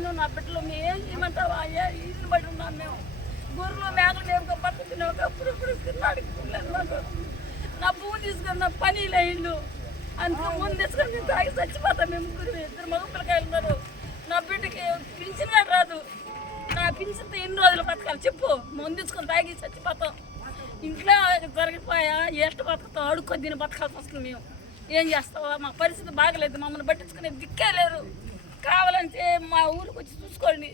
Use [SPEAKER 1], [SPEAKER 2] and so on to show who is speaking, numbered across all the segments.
[SPEAKER 1] నాను నా బిడ్డలు మేము ఏం చేయమంటావు? అయ్యా ఈదిని పడి ఉన్నాం మేము. గొర్రెలు మేకలు మేము పట్టుకున్నాం అప్పుడు ఇప్పుడు తిన్నాడు మాకు నా పువ్వు తీసుకుని నా పని ఇల్లు. అందుకు ముందు తీసుకొని మేము తాగి చచ్చిపోతాం. మేము ముగ్గురు ఇద్దరు మగ పిల్లకాయలు ఉన్నారు. నా బిడ్డకి పింఛన్ కూడా రాదు. నా పింఛన్తో ఎన్ని రోజులు బతకాలి చెప్పు. ముందు తీసుకొని తాగి చచ్చిపోతాం. ఇంట్లో దొరికిపోయా ఎట్ట బతుకుతాం అడుక్కొని దీన్ని బతకాల్సి వస్తుంది మేము. ఏం చేస్తావా? మా పరిస్థితి బాగలేదు. మమ్మల్ని పట్టించుకునే దిక్కే లేరు కావాలంటే మా ఊరికి వచ్చి చూసుకోండి.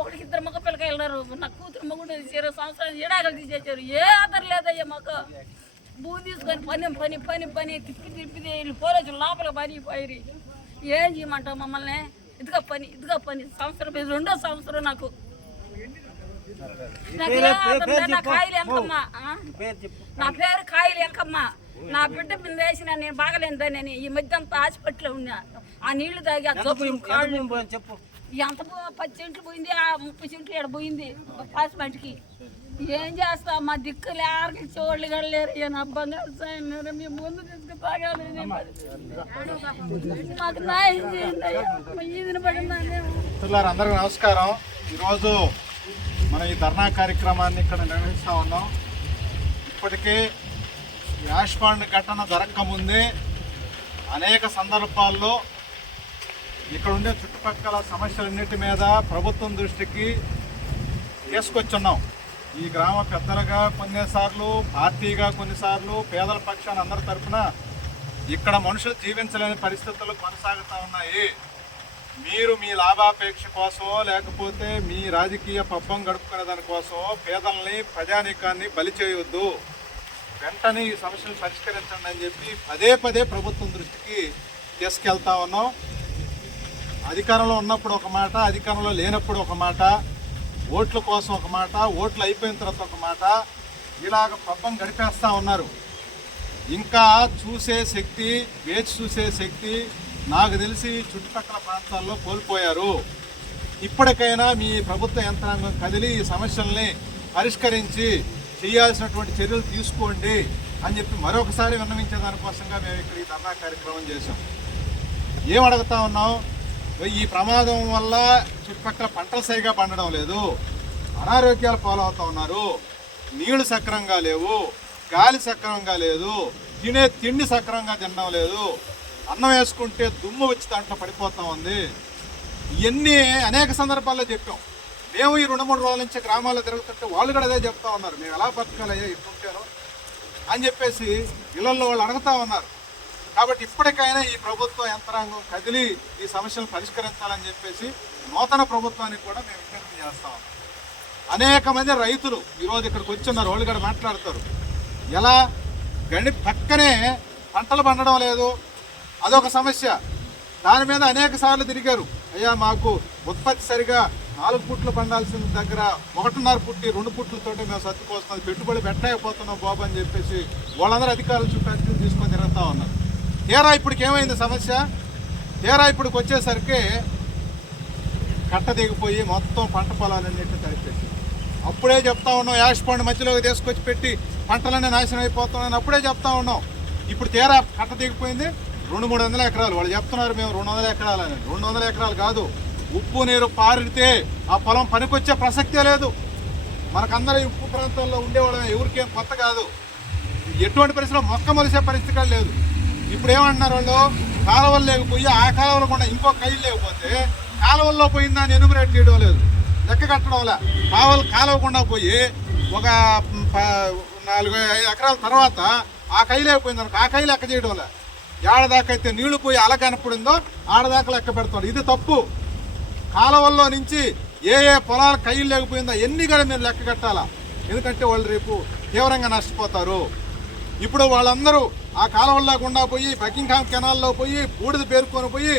[SPEAKER 1] ఒకటికి ఇద్దరు మగ పిల్లకాయలు ఉన్నారు. నా కూతురు మగుడు ఇరవై సంవత్సరాలు ఏడాగలు తీసేసారు ఏ ఆధారం లేదయ్యా మాకు. భూ తీసుకొని పని పని పని పని తిప్పి తిప్పి వీళ్ళు పోరాజు లోపల పని పోయి ఏం చేయమంటావు మమ్మల్ని? ఇదిగా పని ఇదిగా పని. సంవత్సరం రెండో సంవత్సరం నాకు. నా కాయలు ఎంకమ్మా?
[SPEAKER 2] పేరు
[SPEAKER 1] నా పేరు కాయలు ఎంకమ్మ నా బిడ్డ మీద వేసిన నేను బాగలేదని ఈ మధ్య అంతా హాస్పిటల్లో ఉన్నా. ఆ నీళ్ళు తాగి ఆ
[SPEAKER 2] ఎంత
[SPEAKER 1] జబ్బు కాళ్ళు.
[SPEAKER 2] చెప్పు.
[SPEAKER 1] ఎంత పది సెంట్లు పోయింది ఆ ముప్పై సెంట్లు ఇక్కడ పోయింది? పాస్మెంట్కి ఏం చేస్తా? మా దిక్కులు ఆరికి చోళ్ళు కూడా లేరు ఇక నా బంగారు సాయం లేరు. మీ ముందు తీసుకు తాగాలి. నేను. మాకు న్యాయం చేయండి నేను
[SPEAKER 3] అందరికీ నమస్కారం. ఈరోజు మనం ఈ ధర్నా కార్యక్రమాన్ని ఇక్కడ నిర్వహిస్తూ ఉన్నాం. ఇప్పటికే యాష్ పాండ్ ఘటన జరగకముందే అనేక సందర్భాల్లో ఇక్కడ ఉండే చుట్టుపక్కల సమస్యలన్నిటి మీద ప్రభుత్వం దృష్టికి తీసుకొచ్చున్నాం. ఈ గ్రామ పెద్దలుగా కొన్నిసార్లు పార్టీగా కొన్నిసార్లు పేదల పక్షాన అందరి తరఫున ఇక్కడ మనుషులు జీవించలేని పరిస్థితులు కొనసాగుతూ ఉన్నాయి. మీరు మీ లాభాపేక్ష కోసమో లేకపోతే మీ రాజకీయ పబ్బం గడుపుకునే దానికోసమో పేదల్ని ప్రజానీకాన్ని బలి చేయొద్దు. వెంటనే ఈ సమస్యను పరిష్కరించండి అని చెప్పి పదే పదే ప్రభుత్వం దృష్టికి తీసుకెళ్తా ఉన్నాం. అధికారంలో ఉన్నప్పుడు ఒక మాట అధికారంలో లేనప్పుడు ఒక మాట ఓట్ల కోసం ఒక మాట ఓట్లు అయిపోయిన తర్వాత ఒక మాట. ఇలాగ పబ్బం గడిపేస్తూ ఉన్నారు. ఇంకా చూసే శక్తి వేచి చూసే శక్తి నాకు తెలిసి చుట్టుపక్కల ప్రాంతాల్లో కోల్పోయారు. ఇప్పటికైనా మీ ప్రభుత్వ యంత్రాంగం కదిలి ఈ సమస్యల్ని పరిష్కరించి చేయాల్సినటువంటి చర్యలు తీసుకోండి అని చెప్పి మరొకసారి విన్నవించే దానికోసంగా మేము ఇక్కడ ఈ ధర్నా కార్యక్రమం చేశాం. ఏం అడుగుతా ఉన్నాం? ఈ ప్రమాదం వల్ల చుట్టుపక్కల పంటలు సరిగా పండడం లేదు. అనారోగ్యాలు పాలవుతా ఉన్నారు. నీళ్ళు సక్రమంగా లేవు. గాలి సక్రమంగా లేదు. తినే తిండి సక్రమంగా తినడం లేదు. అన్నం వేసుకుంటే దుమ్ము వచ్చి దాంట్లో పడిపోతా ఉంది. ఇవన్నీ అనేక సందర్భాల్లో చెప్పాం. మేము ఈ రెండు మూడు రోజుల నుంచి గ్రామాల్లో తిరుగుతుంటే వాళ్ళు కూడా అదే చెప్తా ఉన్నారు. మేము ఎలా బతకాలయ్యా? ఇట్టుంటాను అని చెప్పేసి ఇళ్ళలో వాళ్ళు అడుగుతా ఉన్నారు. కాబట్టి ఇప్పటికైనా ఈ ప్రభుత్వ యంత్రాంగం కదిలి ఈ సమస్యలు పరిష్కరించాలని చెప్పేసి నూతన ప్రభుత్వానికి కూడా మేము విజ్ఞప్తి చేస్తా ఉన్నాం. అనేక మంది రైతులు ఈరోజు ఇక్కడికి వచ్చిన్నారు వాళ్ళు కూడా మాట్లాడతారు. ఎలా? గండి పక్కనే పంటలు పండడం లేదు. అదొక సమస్య. దాని మీద అనేక సార్లు తిరిగారు. అయ్యా మాకు ఉత్పత్తి సరిగా నాలుగు పుట్లు పండాల్సిన దగ్గర ఒకటిన్నర పుట్టి రెండు పుట్లతోటి మేము సర్దుకోస్తున్నాం పెట్టుబడి పెట్టలేకపోతున్నాం బాబు అని చెప్పేసి వాళ్ళందరూ అధికారుల చుట్టూ తీసుకొని తిరుగుతా ఉన్నారు. తీరా ఇప్పటికి ఏమైంది సమస్య? తీరా ఇప్పటికి వచ్చేసరికి కట్ట దిగిపోయి మొత్తం పంట పొలాలన్నింటినీ తడిపేసి అప్పుడే చెప్తా ఉన్నాం యాష్ పండు మధ్యలోకి తీసుకొచ్చి పెట్టి పంటలన్నీ నాశనం అయిపోతున్నాయని అప్పుడే చెప్తా ఉన్నాం. ఇప్పుడు తీరా కట్ట దిగిపోయింది రెండు మూడు వందల ఎకరాలు. వాళ్ళు చెప్తున్నారు మేము రెండు వందల ఎకరాలని రెండు వందల ఎకరాలు కాదు. ఉప్పు నీరు పారితే ఆ పొలం పనికొచ్చే ప్రసక్తే లేదు. మనకందరూ ఉప్పు ప్రాంతాల్లో ఉండేవాళ్ళం ఎవరికేం కొత్త కాదు. ఎటువంటి పరిస్థితిలో మొక్క మొలిసే పరిస్థితి లేదు. ఇప్పుడు ఏమంటున్నారు వాళ్ళు? కాలువలు లేకపోయి ఆ కాలువలు కూడా ఇంకో కైలు లేకపోతే కాలువల్లో పోయిందని ఎనుమరేట్ చేయడం లేదు. లెక్క కట్టడం వల్ల కాలువలు కాలువకుండా పోయి ఒక ప- నాలుగు ఐదు ఎకరాల తర్వాత ఆ కైలు అయిపోయింది అనుకో ఆ కైలు లెక్క చేయడం వల్ల ఏడదాకైతే నీళ్ళు పోయి అల కనపడిందో ఆడదాకా లెక్క పెడతాడు. ఇది తప్పు. కాలువల్లో నుంచి ఏ ఏ పొలాల కయ్యలు లేకపోయిందో ఎన్ని కూడా మీరు లెక్క కట్టాలా? ఎందుకంటే వాళ్ళు రేపు తీవ్రంగా నష్టపోతారు. ఇప్పుడు వాళ్ళందరూ ఆ కాలువల్లో గుండా పోయి బకింగ్హామ్ కెనాల్లో పోయి బూడిద పేరుకొని పోయి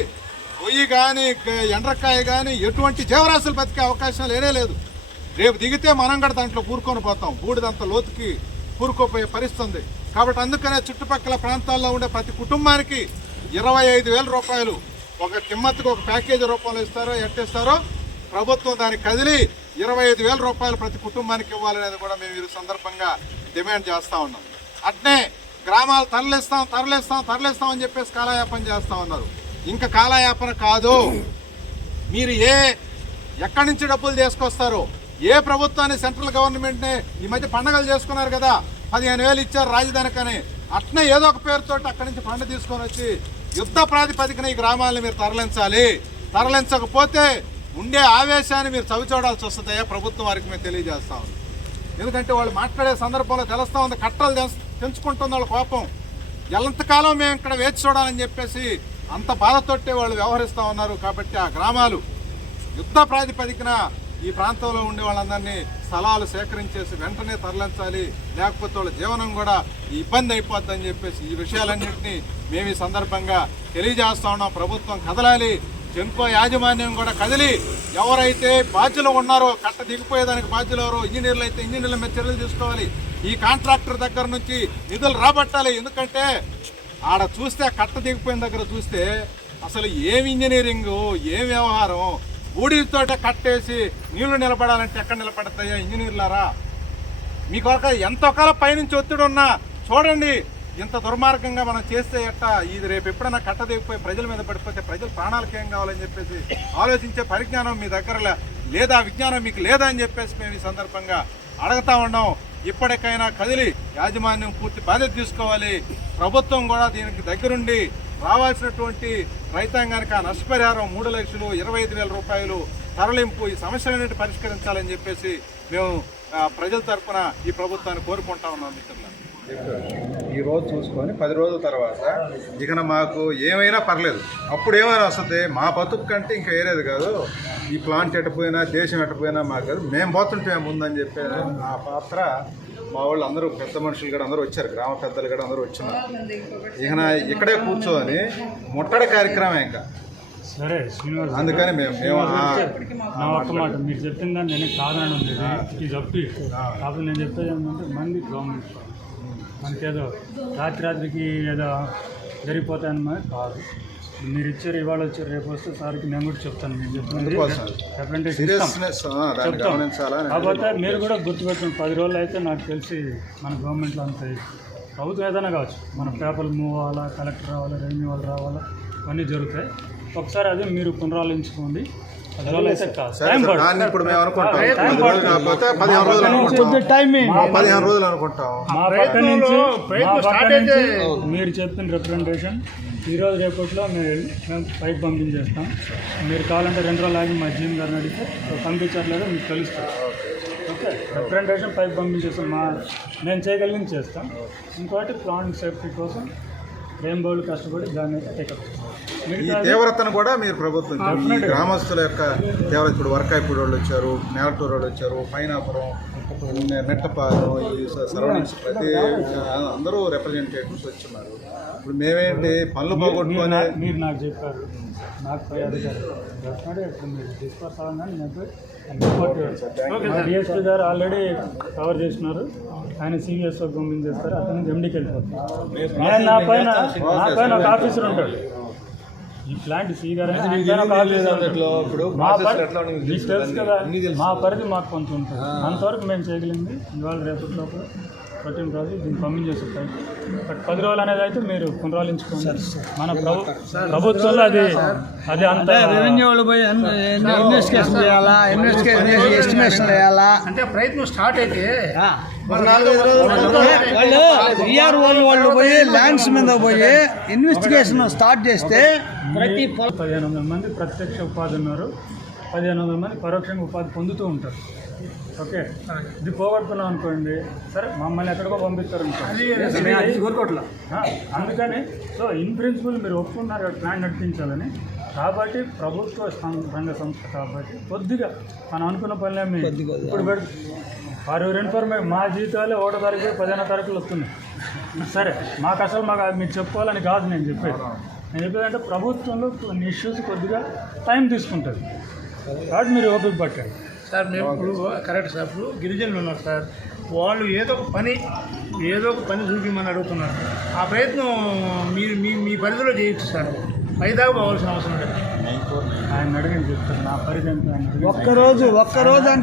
[SPEAKER 3] పొయ్యి కానీ ఎండ్రకాయ కానీ ఎటువంటి జీవరాశులు బతికే అవకాశం లేనే లేదు. రేపు దిగితే మనం కూడా దాంట్లో కూరుకొని పోతాం. బూడిదంత లోతుకి కూరుకోపోయే పరిస్థితి ఉంది. కాబట్టి అందుకనే చుట్టుపక్కల ప్రాంతాల్లో ఉండే ప్రతి కుటుంబానికి ఇరవై ఐదు వేల రూపాయలు ఒక కిమ్మత్తుకు ఒక ప్యాకేజీ రూపంలో ఇస్తారో ఎట్టిస్తారో ప్రభుత్వం దాన్ని కదిలి ఇరవై ఐదు వేల రూపాయలు ప్రతి కుటుంబానికి ఇవ్వాలనేది కూడా మేము ఈ సందర్భంగా డిమాండ్ చేస్తూ ఉన్నాం. అట్నే గ్రామాలు తరలిస్తాం తరలిస్తాం తరలిస్తాం అని చెప్పేసి కాలయాపన చేస్తా ఉన్నారు. ఇంకా కాలయాపన కాదు. మీరు ఏ ఎక్కడి నుంచి డబ్బులు తీసుకొస్తారు? ఏ ప్రభుత్వాన్ని సెంట్రల్ గవర్నమెంట్ని ఈ మధ్య పండగలు చేసుకున్నారు కదా? పదిహేను వేలు ఇచ్చారు రాజధానికని అట్నే ఏదో ఒక పేరుతో అక్కడి నుంచి ఫండ్ తీసుకొని వచ్చి యుద్ధ ప్రాతిపదికన ఈ గ్రామాలను మీరు తరలించాలి. తరలించకపోతే ఉండే ఆవేశాన్ని మీరు చవిచూడాల్సి వస్తుందయ్యా ప్రభుత్వం వారికి మేము తెలియజేస్తా ఉంది ఎందుకంటే వాళ్ళు మాట్లాడే సందర్భంలో తెలుస్తా ఉంది కట్టలు తెంచుకుంటుంది వాళ్ళ కోపం. ఎంతకాలం మేము ఇక్కడ వేచి చూడాలని చెప్పేసి అంత బాధతోటే వాళ్ళు వ్యవహరిస్తూ ఉన్నారు కాబట్టి ఆ గ్రామాలు యుద్ధ ప్రాతిపదికన ఈ ప్రాంతంలో ఉండే వాళ్ళందరినీ స్థలాలు సేకరించేసి వెంటనే తరలించాలి. లేకపోతే వాళ్ళ జీవనం కూడా ఇబ్బంది అయిపోద్దని చెప్పేసి ఈ విషయాలన్నింటినీ మేము ఈ సందర్భంగా తెలియజేస్తా ఉన్నాం. ప్రభుత్వం కదలాలి. జన్కో యాజమాన్యం కూడా కదిలి ఎవరైతే బాధ్యులు ఉన్నారో కట్ట దిగిపోయేదానికి బాధ్యులు ఎవరో ఇంజనీర్లు అయితే ఇంజనీర్ల మీద చర్యలు తీసుకోవాలి. ఈ కాంట్రాక్టర్ దగ్గర నుంచి నిధులు రాబట్టాలి. ఎందుకంటే ఆడ చూస్తే కట్ట దిగిపోయిన దగ్గర చూస్తే అసలు ఏం ఇంజనీరింగ్ ఏం వ్యవహారం? బూడితోట కట్టేసి నీళ్ళు నిలబడాలంటే ఎక్కడ నిలబడతాయా ఇంజనీర్లారా? మీకు ఒక ఎంత పైనుంచి ఒత్తిడి ఉన్నా చూడండి ఇంత దుర్మార్గంగా మనం చేస్తే ఎట్ట? ఇది రేపు ఎప్పుడైనా కట్టదేకపోయి ప్రజల మీద పడిపోతే ప్రజల ప్రాణాలకు ఏం కావాలని చెప్పేసి ఆలోచించే పరిజ్ఞానం మీ దగ్గర లేదా విజ్ఞానం మీకు లేదా అని చెప్పేసి మేము ఈ సందర్భంగా అడుగుతా ఉన్నాం. ఇప్పటికైనా కదిలి యాజమాన్యం పూర్తి బాధ్యత తీసుకోవాలి. ప్రభుత్వం కూడా దీనికి దగ్గరుండి రావాల్సినటువంటి రైతాంగానికి ఆ నష్టపరిహారం మూడు లక్షలు ఇరవై ఐదు వేల రూపాయలు తరలింపు ఈ సమస్యలన్నిటి పరిష్కరించాలని చెప్పేసి మేము ప్రజల తరఫున ఈ ప్రభుత్వాన్ని కోరుకుంటా ఉన్నాం మిత్రులు ఈ రోజు చూసుకొని పది రోజుల తర్వాత ఇక మాకు ఏమైనా పర్లేదు. అప్పుడు ఏమైనా వస్తుంది మా బతుకు కంటే ఇంకా ఏరేది కాదు. ఈ ప్లాంట్ ఎట్టపోయినా దేశం ఎట్టపోయినా మాకు కాదు. మేము పోతుంటే ముందని చెప్పే ఆ పాత్ర. మా వాళ్ళు అందరూ పెద్ద మనుషులు కూడా అందరూ వచ్చారు. గ్రామ పెద్దలు కూడా అందరూ వచ్చినారు. ఇక ఇక్కడే కూర్చొని ముట్టడి కార్యక్రమం ఇంకా.
[SPEAKER 2] సరే శ్రీనివాస్
[SPEAKER 3] అందుకని మేము మేము ఆ-
[SPEAKER 2] నా ఒక్క మాట మీరు చెప్పిన దాన్ని నేను కాదని ఉంది ఇది చెప్పి కాకపోతే నేను చెప్పేది ఏంటంటే మంది గవర్నమెంట్ మనకేదో రాత్రి రాత్రికి ఏదో జరిగిపోతాయన్నమాట కాదు. మీరు ఇచ్చారు ఇవాళ వచ్చారు రేపు వస్తే సార్కి నేను కూడా చెప్తాను మీరు చెప్పినది
[SPEAKER 3] అందుకోసం.
[SPEAKER 2] రిప్రజెంటేషన్ ఇస్తాం
[SPEAKER 3] సీరియస్నెస్ ఆ, దాన్ని
[SPEAKER 2] చెప్తాం.
[SPEAKER 3] గమనించాలా అని
[SPEAKER 2] కాకపోతే మీరు కూడా గుర్తుపెట్టండి పది రోజులు అయితే నాకు తెలిసి మన గవర్నమెంట్లో అంత. ప్రభుత్వం ఏదైనా కావచ్చు మన పేపర్లు మూవ్ అవ్వాలా కలెక్టర్ రావాలా రెవెన్యూ వాళ్ళు రావాలా అన్నీ జరుగుతాయి. ఒకసారి అది మీరు నుంచి మీరు చెప్పిన రిప్రజెంటేషన్ ఈ రోజు రేపట్లో మేము మేము పైకి పంపించేస్తాం మీరు కావాలంటే రెండు రోజులు ఆగి మా జీఎం గారిని అడిగితే పంపించట్లేదు మీకు తెలుస్తుంది. ఓకే? రిప్రజెంటేషన్ పైకి పంపించేస్తాం మా నేను చేయగలిగింది చేస్తాం. ఇంకోటి ప్లాంట్ సేఫ్టీ కోసం కష్టపడి దాన్ని టేకప్
[SPEAKER 3] ఈ తీవ్రతను కూడా మీరు ప్రభుత్వం ఈ గ్రామస్తుల యొక్క తీవ్రత ఇప్పుడు వర్కాయపూడి వాళ్ళు వచ్చారు నేలటూరు వాళ్ళు వచ్చారు పైనాపురం మెట్టపాలెం ఈ సరౌండింగ్స్ ప్రతి అందరూ రిప్రజెంటేటివ్స్ వచ్చున్నారు ఇప్పుడు మేమేంటి పనులు పోగొట్టుకొని
[SPEAKER 2] మీరు నాకు చెప్పారు. నాకు పై ఇప్పుడు మీరు డిఎస్పీ గారు ఆల్రెడీ కవర్ చేసినారు. ఆయన సివిఎస్ఓ గమ్యం చేస్తారు. అతను నుంచి ఎండికి వెళ్ళిపోతారు. నా పైన నా పైన ఒక ఆఫీసర్ ఉంటాడు. ఈ ప్లాంట్ సి గారు. మా పరిధి మాకు కొంత ఉంటుంది. అంతవరకు మేము చేయగలిగింది. ఇవాళ రేపటి లోపల ప్రొటీన్ రోజు దీన్ని పంపించేస్తాయి బట్ పది రోజులు అనేది అయితే మీరు పునరాలించుకోండి. మన ప్రభు ప్రభుత్వంలో అది అది అంత
[SPEAKER 4] రెవెన్యూ వాళ్ళు పోయి ఇన్వెస్టిగేషన్ చేయాలా? ఇన్వెస్టిగేషన్ చేసి ఎస్టిమేషన్ వేయాలా
[SPEAKER 5] అంటే ప్రయత్నం స్టార్ట్ అయితే
[SPEAKER 4] వాళ్ళు విఆర్ వాళ్ళు వాళ్ళు పోయి ల్యాండ్స్ మీద పోయి ఇన్వెస్టిగేషన్ స్టార్ట్ చేస్తే ప్రతి పొలం
[SPEAKER 2] పదిహేను వందల మంది ప్రత్యక్ష ఉపాధి ఉన్నారు. పదిహేను వందల మంది పరోక్షంగా ఉపాధి పొందుతూ ఉంటారు. ఓకే. ఇది పోగొట్టుకున్నాం అనుకోండి. సరే మమ్మల్ని ఎక్కడికో పంపిస్తారు అనుకోండి అందుకని సో ఇన్ ప్రిన్సిపల్ మీరు ఒప్పుకున్నారు ప్లాన్ నడిపించాలని. కాబట్టి ప్రభుత్వ సం- రంగ సంస్థ కాబట్టి కొద్దిగా మనం అనుకున్న పనులేమి ఇప్పుడు పెడు ఫర్ యువర్ ఇన్ఫర్మేషన్ మా జీతాలే ఒకటో తారీఖు పదిహేనో తారీఖులు వస్తున్నాయి. సరే మాకు అసలు మాకు అది మీరు చెప్పుకోవాలని కాదు నేను చెప్పేది. నేను చెప్పేది అంటే ప్రభుత్వంలో కొన్ని ఇష్యూస్ కొద్దిగా టైం తీసుకుంటుంది. కాబట్టి మీరు ఓపిక పట్టండి
[SPEAKER 5] సార్ మేము ఇప్పుడు కరెక్ట్ సార్ ఇప్పుడు గిరిజనులు ఉన్నారు సార్. వాళ్ళు ఏదో ఒక పని ఏదో ఒక పని చూపించమని అడుగుతున్నారు. ఆ ప్రయత్నం మీరు మీ మీ పరిధిలో చేయొచ్చు సార్. పైదాకా పోవాల్సిన అవసరం లేదు.
[SPEAKER 2] ఆయన అడిగిన చెప్తారు నా పరిధి
[SPEAKER 4] ఒక్కరోజు ఒక్కరోజు అంటే